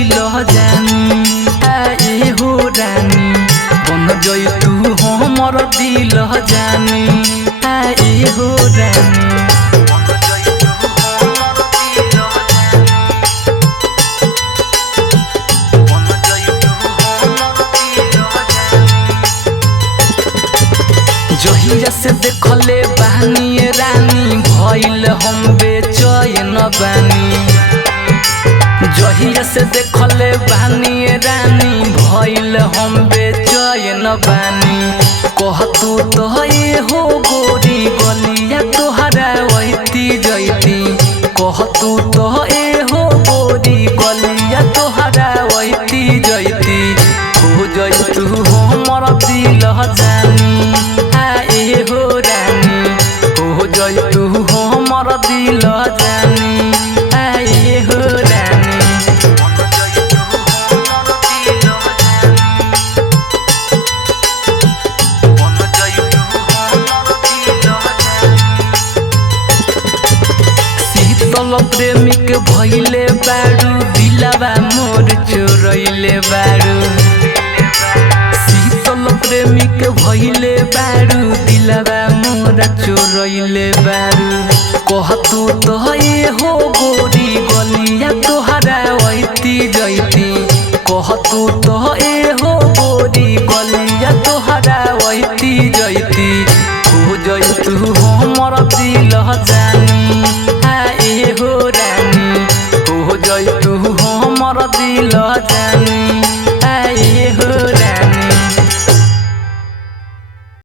दिल जानी आए हो रानी बन जई तू हमर दिल जानी आए हो रानी जहिया से देखले बहनी रानी भइल हम बेचैन बानी जहिया से देखले बहनी रानी भइल हम बेचैन बानी कह तू तो हो गोरी गलिया तोहरा वहीती जैती कह तू तो हो गोरी गलिया तोहरा वहीती जैती हो जई तू हमर दिल जानी हो रानी हो जई तू हमर दिल जानी आए हो रानी शीतल प्रेमिक भइले बारू दिलवा मोर चोरैले बारू प्रेमिक भइले बारू दिलवा मोरा चोरैले बारू कह तू तो हो गोरी गलिया तोहरा वहीती जैती कह तू तो हो गोरी गलिया तोहरा वहीती जैती।